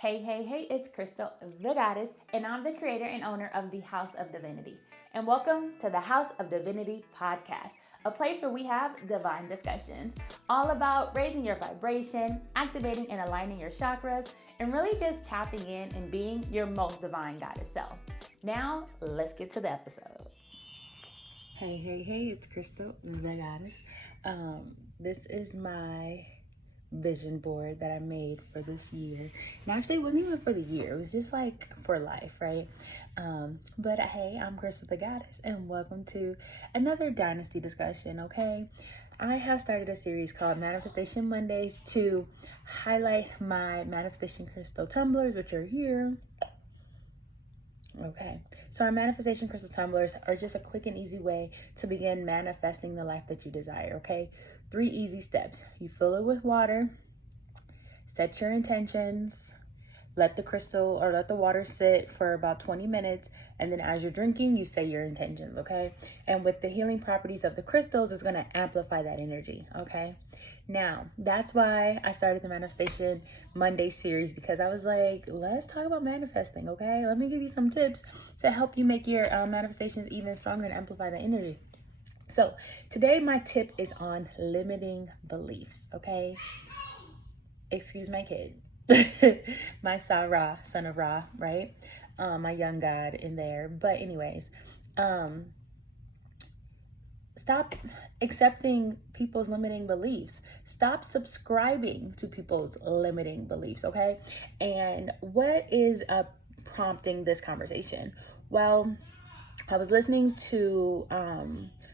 Hey, hey, hey, it's Krystal The Goddess, and I'm the creator and owner of the House of Divinity. And welcome to the House of Divinity Podcast, a place where we have divine discussions, all about raising your vibration, activating and aligning your chakras, and really just tapping in and being your most divine goddess self. Now, let's get to the episode. Hey, hey, hey, it's Krystal The Goddess. This is my vision board that I made for this year. And actually it wasn't even for the year, it was just like for life, right? But hey, I'm Krystal The Goddess and welcome to another dynasty discussion, okay? I have started a series called Manifestation Mondays to highlight my manifestation crystal tumblers, which are here. Okay, so our manifestation crystal tumblers are just a quick and easy way to begin manifesting the life that you desire, okay? 3 easy steps. You fill it with water, set your intentions, let the crystal or let the water sit for about 20 minutes, and then as you're drinking, you say your intentions, okay? And with the healing properties of the crystals, it's gonna amplify that energy, okay? Now, that's why I started the Manifestation Monday series, because I was like, let's talk about manifesting, okay? Let me give you some tips to help you make your manifestations even stronger and amplify the energy. So today my tip is on limiting beliefs, okay? Excuse my kid. My Sa-Ra, son of Ra, right? My young god in there. But anyways, stop accepting people's limiting beliefs. Stop subscribing to people's limiting beliefs, okay? And what is prompting this conversation? Well, I was listening to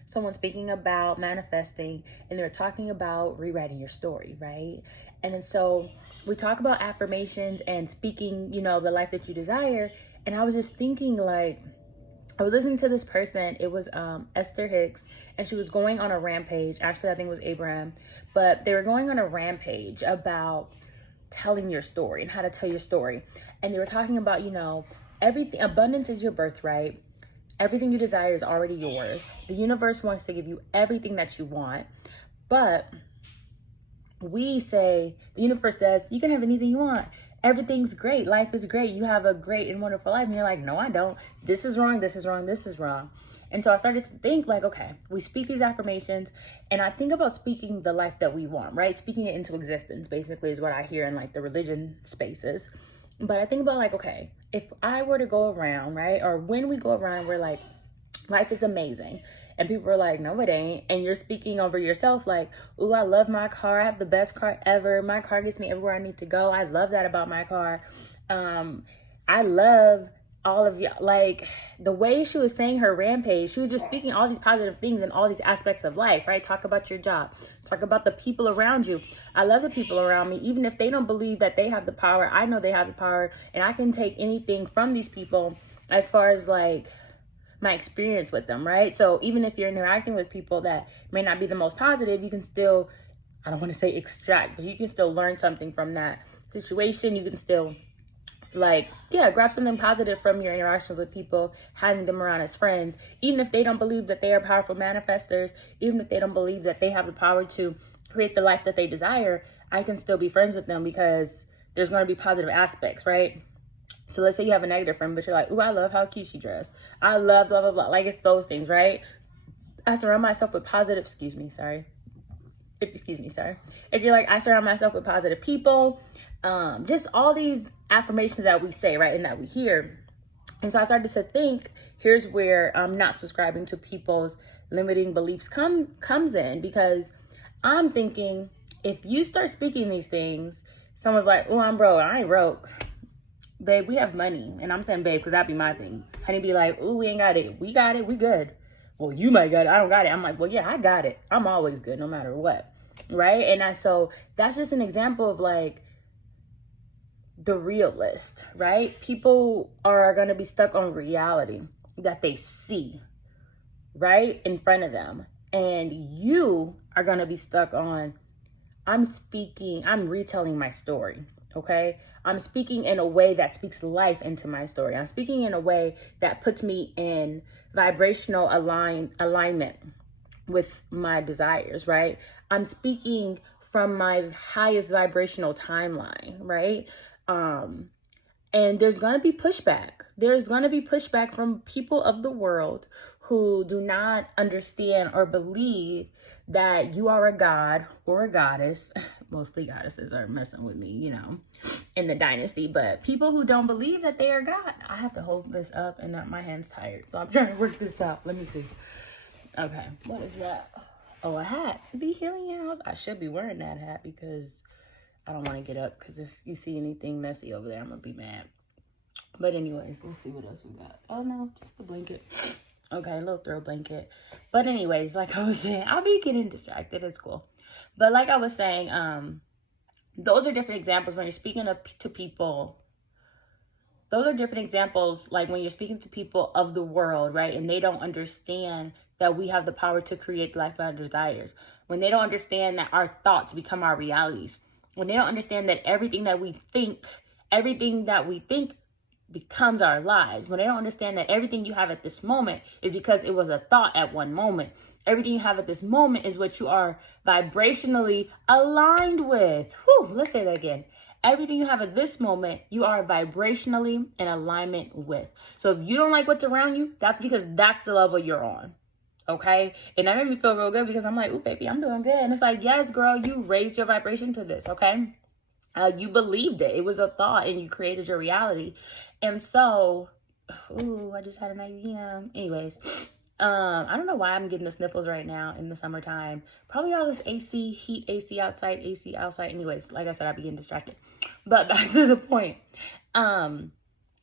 someone speaking about manifesting, and they were talking about rewriting your story, right? And then so we talk about affirmations and speaking, the life that you desire. And I was just thinking, like, I was listening to this person. It was Esther Hicks, and she was going on a rampage. Actually, I think it was Abraham, but they were going on a rampage about telling your story and how to tell your story. And they were talking about, everything. Abundance is your birthright. Everything you desire is already yours. The universe wants to give you everything that you want, but we say, the universe says, you can have anything you want. Everything's great. Life is great. You have a great and wonderful life. And you're like, no, I don't. This is wrong. This is wrong. This is wrong. And so I started to think like, okay, we speak these affirmations, and I think about speaking the life that we want, right? Speaking it into existence, basically, is what I hear in like the religion spaces. But I think about like, okay, if I were to go around, right? Or when we go around, we're like, life is amazing. And people are like, no, it ain't. And you're speaking over yourself like, ooh, I love my car. I have the best car ever. My car gets me everywhere I need to go. I love that about my car. I love all of you. Like the way she was saying her rampage, she was just speaking all these positive things in all these aspects of life, right? Talk about your job. Talk about the people around you. I love the people around me. Even if they don't believe that they have the power, I know they have the power, and I can take anything from these people as far as like my experience with them, right? So even if you're interacting with people that may not be the most positive, you can still, I don't want to say extract, but you can still learn something from that situation. You can still grab something positive from your interactions with people, having them around as friends, even if they don't believe that they are powerful manifestors, even if they don't believe that they have the power to create the life that they desire, I can still be friends with them because there's going to be positive aspects, right? So let's say you have a negative friend, but you're like, ooh, I love how cute she dressed. I love blah, blah, blah. Like it's those things, right? I surround myself with positive, If you're like, I surround myself with positive people, just all these affirmations that we say, right, and that we hear. And so I started to think, here's where not subscribing to people's limiting beliefs comes in, because I'm thinking if you start speaking these things, someone's like, oh, I'm broke. I ain't broke. Babe, we have money. And I'm saying babe because that'd be my thing. Honey be like, ooh, we ain't got it. We got it. We good. Well, you might got it. I don't got it. I'm like, well, yeah, I got it. I'm always good no matter what. Right? And so that's just an example of like the realist, right? People are going to be stuck on reality that they see right in front of them. And you are going to be stuck on, I'm retelling my story. Okay, I'm speaking in a way that speaks life into my story. I'm speaking in a way that puts me in vibrational alignment with my desires, right? I'm speaking from my highest vibrational timeline, right? And there's going to be pushback. There's going to be pushback from people of the world who do not understand or believe that you are a god or a goddess. Mostly goddesses are messing with me, you know, in the dynasty. But people who don't believe that they are God. I have to hold this up and not my hand's tired. So I'm trying to work this out. Let me see. Okay. What is that? Oh, a hat. The Healing House. I should be wearing that hat because I don't want to get up, because if you see anything messy over there, I'm going to be mad. But anyways, let's see what else we got. Oh, no, just a blanket. Okay, a little throw blanket. But anyways, like I was saying, I'll be getting distracted. It's cool. But like I was saying, those are different examples when you're speaking to people. Those are different examples, like when you're speaking to people of the world, right? And they don't understand that we have the power to create the life of our desires. When they don't understand that our thoughts become our realities. When they don't understand that everything that we think becomes our lives. When they don't understand that everything you have at this moment is because it was a thought at one moment. Everything you have at this moment is what you are vibrationally aligned with. Whew, let's say that again. Everything you have at this moment, you are vibrationally in alignment with. So if you don't like what's around you, that's because that's the level you're on. Okay. And that made me feel real good, because I'm like, ooh, baby, I'm doing good. And it's like, yes, girl, you raised your vibration to this. Okay. You believed it. It was a thought and you created your reality. And so, ooh, I just had an idea. Anyways, I don't know why I'm getting the sniffles right now in the summertime. Probably all this AC outside. Anyways, like I said, I'd be getting distracted. But back to the point.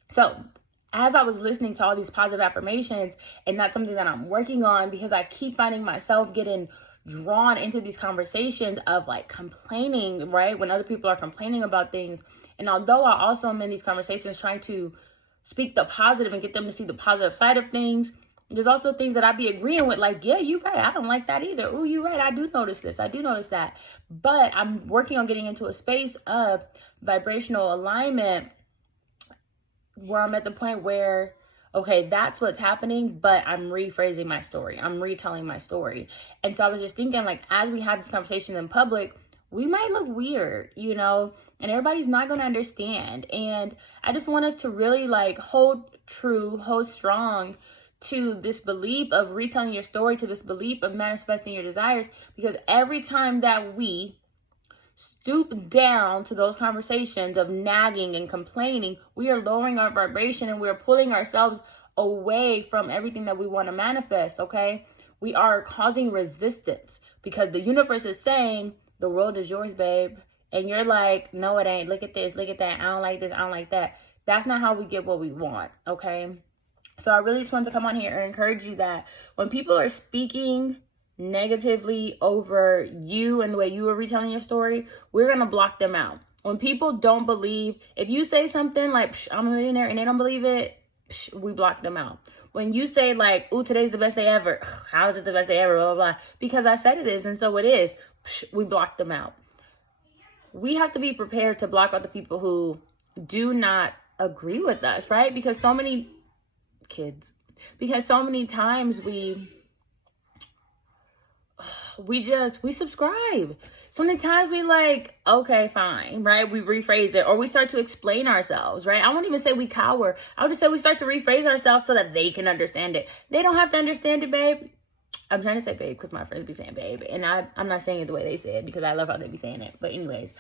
So as I was listening to all these positive affirmations, and that's something that I'm working on, because I keep finding myself getting drawn into these conversations of like complaining, right? When other people are complaining about things. And although I also am in these conversations trying to speak the positive and get them to see the positive side of things, there's also things that I be agreeing with, like, yeah, you're right, I don't like that either. Oh, you're right, I do notice this, I do notice that. But I'm working on getting into a space of vibrational alignment where I'm at the point where, okay, that's what's happening, but I'm rephrasing my story. I'm retelling my story. And so I was just thinking, like, as we have this conversation in public, we might look weird, you know, and everybody's not going to understand. And I just want us to really like hold strong to this belief of retelling your story, to this belief of manifesting your desires, because every time that we stoop down to those conversations of nagging and complaining, we are lowering our vibration and we're pulling ourselves away from everything that we want to manifest. Okay. We are causing resistance because the universe is saying the world is yours, babe. And you're like, no, it ain't. Look at this. Look at that. I don't like this. I don't like that. That's not how we get what we want. Okay. So I really just wanted to come on here and encourage you that when people are speaking negatively over you and the way you are retelling your story, we're going to block them out. When people don't believe, if you say something like, I'm a millionaire, and they don't believe it, we block them out. When you say like, ooh, today's the best day ever. How is it the best day ever? Blah, blah, blah. Because I said it is, and so it is. We block them out. We have to be prepared to block out the people who do not agree with us, right? Because so many times we subscribe. So many times we like, okay, fine, right? We rephrase it, or we start to explain ourselves, right? I won't even say we cower. I would just say we start to rephrase ourselves so that they can understand it. They don't have to understand it, babe. I'm trying to say babe because my friends be saying babe, and I'm not saying it the way they say it because I love how they be saying it. But anyways,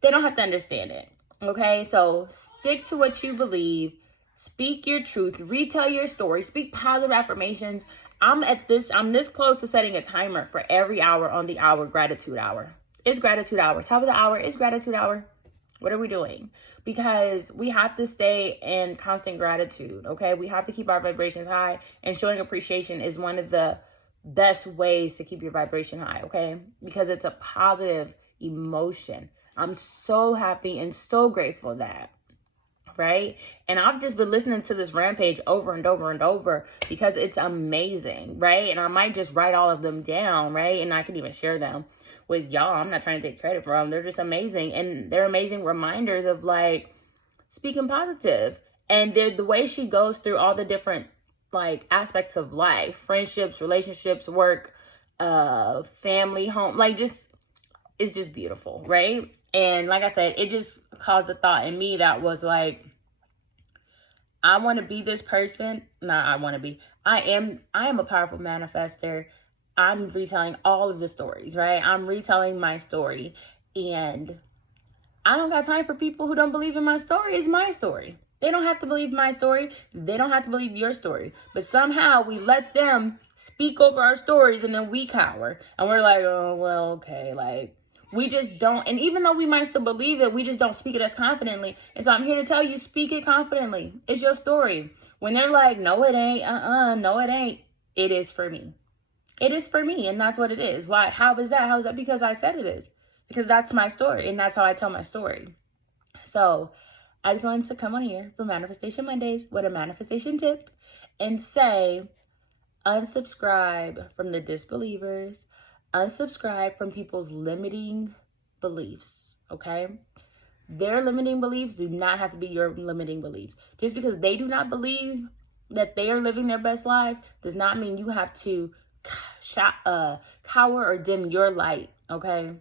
they don't have to understand it, okay? So stick to what you believe. Speak your truth, retell your story, speak positive affirmations. I'm this close to setting a timer for every hour on the hour, gratitude hour. It's gratitude hour. Top of the hour is gratitude hour. What are we doing? Because we have to stay in constant gratitude, okay? We have to keep our vibrations high, and showing appreciation is one of the best ways to keep your vibration high, okay? Because it's a positive emotion. I'm so happy and so grateful that, right? And I've just been listening to this rampage over and over and over because it's amazing, right? And I might just write all of them down, right? And I could even share them with y'all. I'm not trying to take credit for them. They're just amazing. And they're amazing reminders of like speaking positive. And the way she goes through all the different like aspects of life, friendships, relationships, work, family, home, like just, it's just beautiful, right? And like I said, it just caused a thought in me that was like, I want to be this person. I am a powerful manifester. I'm retelling all of the stories, right? I'm retelling my story. And I don't got time for people who don't believe in my story. It's my story. They don't have to believe my story. They don't have to believe your story. But somehow we let them speak over our stories and then we cower. And we're like, oh, well, okay. Like, we just don't. And even though we might still believe it, we just don't speak it as confidently. And so I'm here to tell you, speak it confidently. It's your story. When they're like, no, it ain't. No, it ain't. It is for me. It is for me. And that's what it is. Why? How is that? How is that? Because I said it is. Because that's my story. And that's how I tell my story. So I just wanted to come on here for Manifestation Mondays with a manifestation tip and say, unsubscribe from the disbelievers, unsubscribe from people's limiting beliefs, okay? Their limiting beliefs do not have to be your limiting beliefs. Just because they do not believe that they are living their best life does not mean you have to cower or dim your light, okay?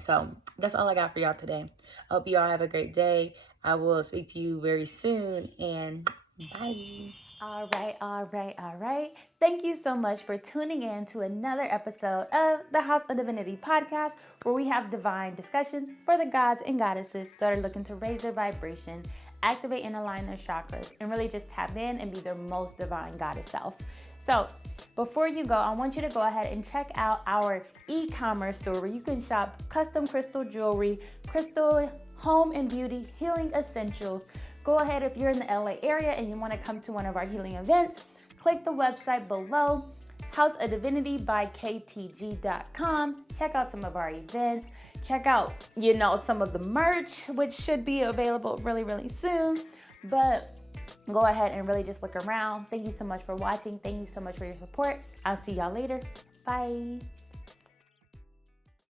So that's all I got for y'all today. I hope y'all have a great day. I will speak to you very soon, and bye. All right. Thank you so much for tuning in to another episode of the House of Divinity Podcast, where we have divine discussions for the gods and goddesses that are looking to raise their vibration, activate and align their chakras, and really just tap in and be their most divine goddess self. So before you go, I want you to go ahead and check out our e-commerce store where you can shop custom crystal jewelry, crystal home and beauty, healing essentials. Go ahead, if you're in the LA area and you want to come to one of our healing events, click the website below, House of Divinity by KTG.com. Check out some of our events. Check out, some of the merch, which should be available really, really soon. But go ahead and really just look around. Thank you so much for watching. Thank you so much for your support. I'll see y'all later. Bye.